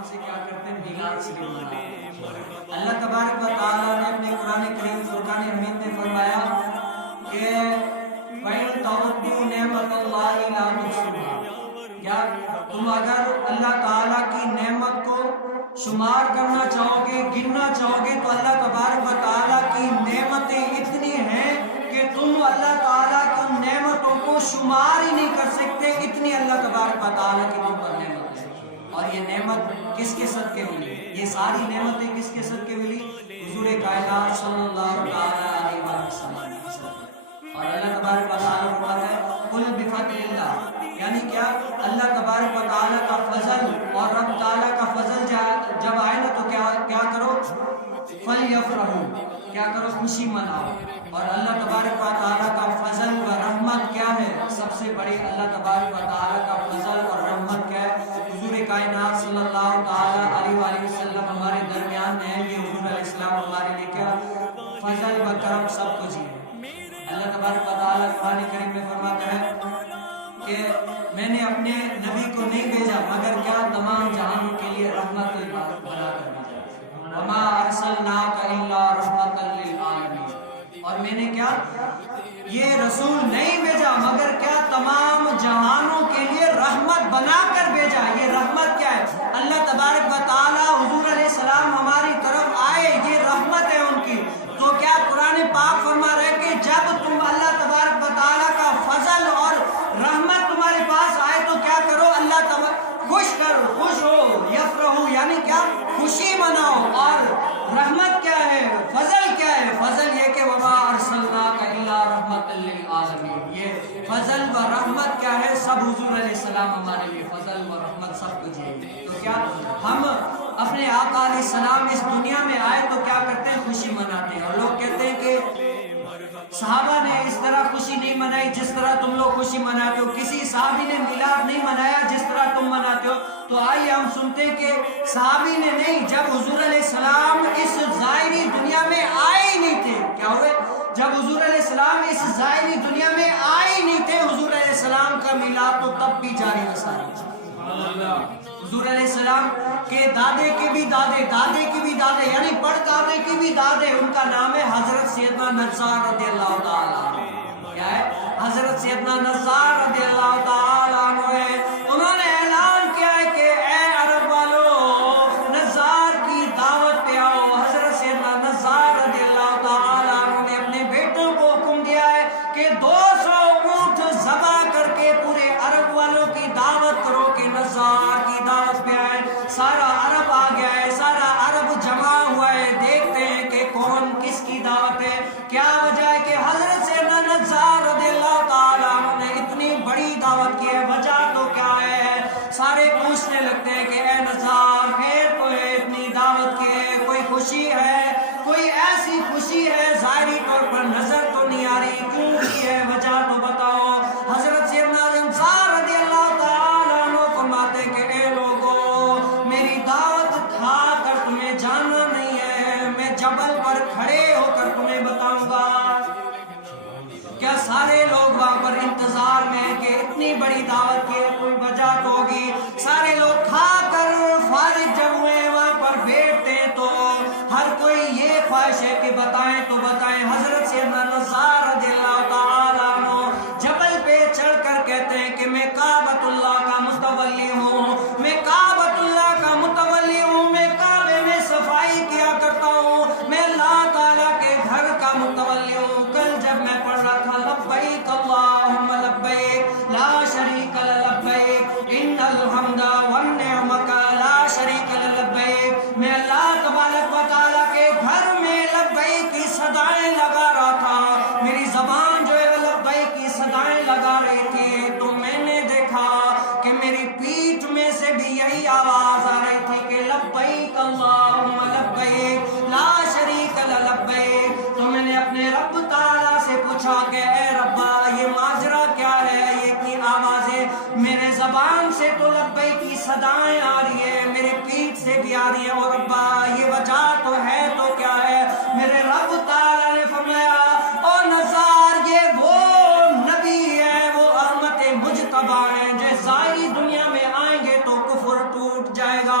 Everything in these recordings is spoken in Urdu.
ہم سے کیا کرتے ہیں؟ میلاد شریف مناتے ہیں۔ اللہ تبارک و تعالیٰ نے اپنے قرآن کریم فرقان حمید میں فرمایا کہ وَإِن تَعُدُّوا نِعْمَتَ اللَّهِ لَا تُحْصُوهَا، کیا تم اگر اللہ تعالیٰ کی نعمت کو شمار کرنا چاہو گے، گننا چاہو گے، تو اللہ تبارک و تعالیٰ کی نعمتیں اتنی ہیں کہ تم اللہ تعالیٰ کی نعمتوں کو شمار ہی نہیں کر سکتے، اتنی اللہ تبارک و تعالیٰ کی تم پر نعمت ہے۔ اور یہ نعمت کس کے صدقے ملی؟ یہ ساری نعمتیں کس کے صدقے ملی؟ حضور کائنات صلی اللہ علیہ وسلم۔ اور اللہ تبارک و تعالیٰ فرماتا ہے قل بفضل اللہ، یعنی کیا؟ اللہ تبارک و تعالیٰ کا فضل اور رب تعالیٰ کا فضل جب آئے نا تو کیا کرو؟ فَلْيَفْرَحُوا، کیا کرو؟ خوشی مناؤ۔ اور اللہ تبارک و تعالیٰ کا فضل و رحمت کیا ہے؟ سب سے بڑی اللہ تبارک و تعالیٰ کا فضل اور رحمت کیا ہے؟ حضور کائنات صلی اللہ تعالیٰ علیہ وآلہ وسلم ہمارے درمیان میں ہے، یہ حضور علیہ السلام ہمارے لئے کیا؟ فضل و کرم سب کچھ ہے۔ اللہ تبارک و تعالیٰ قرآن کریم میں فرماتا ہے کہ میں نے اپنے نبی کو نہیں بھیجا مگر کیا؟ تمام جہانوں کے لیے رحمت بنا کر بھیجا۔ وَمَا أَرْسَلْنَاكَ إِلَّا رَحْمَةً لِّلْعَالَمِينَ، اور میں نے کیا؟ یہ رسول نہیں بھیجا مگر کیا؟ تمام جہانوں کے لیے رحمت بنا کر بھیجا۔ یہ رحمت کیا ہے؟ اللہ تبارک و تعالیٰ حضور علیہ السلام ہماری طرف آئے، یہ رحمت ہے ان کی۔ تو کیا قرآن پاک فرما رہے کہ جب تم اللہ تبارک و تعالیٰ کا فضل اور رحمت تمہارے پاس آئے تو کیا کرو؟ اللہ تبارک خوش ہو، یفرحو، یعنی کیا؟ خوشی مناؤ۔ اور رحمت کیا ہے؟ فضل کیا ہے؟ فضل یہ کہ وَمَا أَرْسَلْنَاكَ إِلَّا رَحْمَةً لِّلْعَالَمِينَ، یہ فضل و رحمت کیا ہے؟ سب حضور علیہ السلام ہمارے لیے فضل و رحمت سب کچھ ہے۔ تو کیا ہم اپنے آقا علیہ السلام اس دنیا میں آئے تو کیا کرتے ہیں؟ خوشی مناتے ہیں۔ اور لوگ کہتے ہیں کہ صحابہ نے اس طرح خوشی نہیں منائی جس طرح تم لوگ خوشی مناتے ہو، کسی صحابی نے میلاد نہیں منایا جس طرح تم مناتے ہو۔ تو آئیے ہم سنتے ہیں کہ صحابی نے نہیں، جب حضور علیہ السلام اس ظاہری دنیا میں آئے ہی نہیں تھے، کیا ہوئے؟ جب حضور علیہ السلام اس ظاہری دنیا میں آئے ہی نہیں تھے، حضور علیہ السلام کا میلاد تو تب بھی جاری و ساری۔ حضور علیہ السلام کے دادے کے بھی دادے، دادے کی بھی دادے، یعنی پڑ دادے کی بھی دادے، ان کا نام ہے حضرت سیدنا نزار رضی اللہ تعالیٰ عنہ۔ کیا ہے؟ حضرت سیدنا نزار رضی اللہ تعالیٰ عنہ ہے۔ انہوں نے اعلان کیا ہے کہ اے عرب والو، نزار کی دعوت پہ آؤ۔ حضرت سیدنا نزار رضی اللہ تعالیٰ عنہ نے اپنے بیٹوں کو حکم دیا ہے کہ 200 اونٹ ذبح کر کے پورے عرب والوں کی دعوت کرو کہ نزار کی دعوت پہ آئے۔ سارا عرب آ گیا ہے، سارا عرب جمع ہوا ہے، دیکھتے ہیں کہ کون کس کی دعوت ہے۔ کیا وجہ ہے کہ حضرت سیدنا نزار رضی اللہ تعالیٰ عنہ نے اتنی بڑی دعوت کی ہے؟ وجہ تو کیا ہے؟ سارے پوچھنے لگتے ہیں کہ اے نزار، خیر تو ہے، اتنی دعوت کی ہے، کوئی خوشی ہے؟ کوئی ایسی خوشی ہے ظاہری طور پر نظر تو نہیں آ رہی، کیوں کی ہے؟ وجہ تو بتاؤ۔ حضرت سیدنا نزار رضی اللہ تعالیٰ عنہ فرماتے کہ اے لوگوں، میری دعوت کھا کر تمہیں جاننا نہیں ہے، میں جبل پر کھڑے ہو کر تمہیں بتاؤں گا۔ کیا سارے لوگ وہاں پر انتظار میں ہیں کہ اتنی بڑی دعوت کی ہے، کوئی وجہ تو ہوگی۔ سارے لوگ کھا کر فارغ جب ہوئے وہاں پر بیٹھتے ہیں تو ہر کوئی یہ خواہش ہے کہ بتائیں تو بتائیں۔ حضرت سیدنا نزار رضی اللہ تعالیٰ عنہ جبل پہ چڑھ کر کہتے ہیں کہ میں کعبۃ اللہ کا متولی ہوں، میں کعبۃ اللہ کا متولی ہوں، میں کعبے میں صفائی کیا کرتا ہوں، میں اللہ تعالیٰ کے گھر کا متولی ہوں۔ کل جب میں پڑھ رہا تھا لبیک اللہم لبیک لا شریک لبیک ان الحمد والنعمت لا شریک لبیک، میں اللہ تبارک و تعالیٰ کے گھر میں لبیک کی صدائیں لگا رہا تھا، میری زبان جو ہے لبیک کی صدائیں لگا رہی تھی، تو میں نے دیکھا کہ میری پیٹھ میں سے بھی یہی آواز آ رہی تھی کہ لبیک اللہم لبیک لا شریک لبیک۔ تو میں نے اپنے رب تعالیٰ سے پوچھا کہ اے ربا، یہ ماجرا کیا ہے؟ یہ اتنی آوازیں میرے زبان سے تو لبیک کی صدائیں آ رہی ہے، میرے پیٹھ سے بھی آ رہی ہے، اور ربا یہ وجہ تو ہے تو کیا ہے؟ میرے رب تعالیٰ نے فرمایا او نزار، یہ وہ نبی ہے، وہ احمد مجتبیٰ ہیں جو ظاہری دنیا میں آئیں گے تو کفر ٹوٹ جائے گا،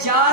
4